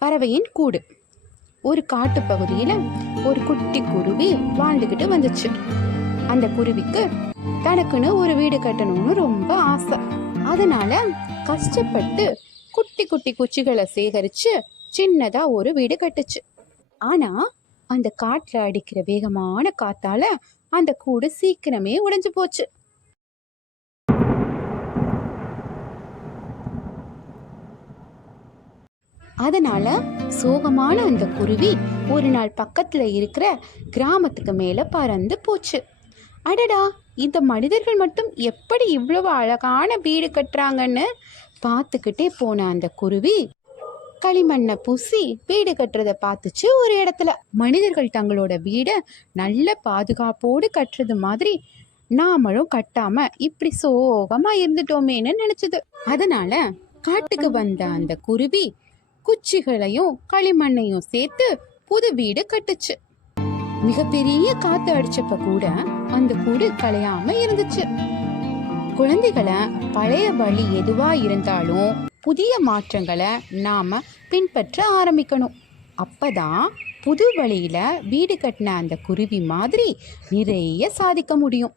பறவையின் கூடு. ஒரு காட்டு பகுதியில ஒரு குட்டி குருவி வாழ்ந்துகிட்டு வந்துச்சு. அந்த குருவிக்கு தனக்குன்னு ஒரு வீடு கட்டணும்னு ரொம்ப ஆசை. அதனால கஷ்டப்பட்டு குட்டி குட்டி குச்சிகளை சேகரிச்சு சின்னதா ஒரு வீடு கட்டுச்சு. ஆனா அந்த காட்டுல அடிக்கிற வேகமான காத்தால அந்த கூடு சீக்கிரமே உடைஞ்சு போச்சு. அதனால சோகமான அந்த குருவி ஒரு நாள் பக்கத்துல இருக்கிற கிராமத்துக்கு மேல பறந்து போச்சு. அடடா, இந்த மனிதர்கள் மட்டும் எப்படி இவ்வளவு அழகான வீடு கட்டுறாங்கன்னு பார்த்துக்கிட்டே போன அந்த குருவி களிமண்ணை பூசி வீடு கட்டுறத பார்த்துச்சு. ஒரு இடத்துல மனிதர்கள் தங்களோட வீடை நல்ல பாதுகாப்போடு கட்டுறது மாதிரி நாமளும் கட்டாம இப்படி சோகமா இருந்துட்டோமேன்னு நினைச்சது. அதனால காட்டுக்கு வந்த அந்த குருவி குச்சிகளையும் களிமண்ணையும் சேர்த்து புது வீடு கட்டுச்சு. மிகப்பெரிய காத்து அடிச்சப்ப கூட அந்த கூடு கலையாம இருந்துச்சு. குழந்தைகளை பழைய வழி எதுவா இருந்தாலும் புதிய மாற்றங்களை நாம பின்பற்ற ஆரம்பிக்கணும். அப்பதான் புது வழியில வீடு கட்டின அந்த குருவி மாதிரி நிறைய சாதிக்க முடியும்.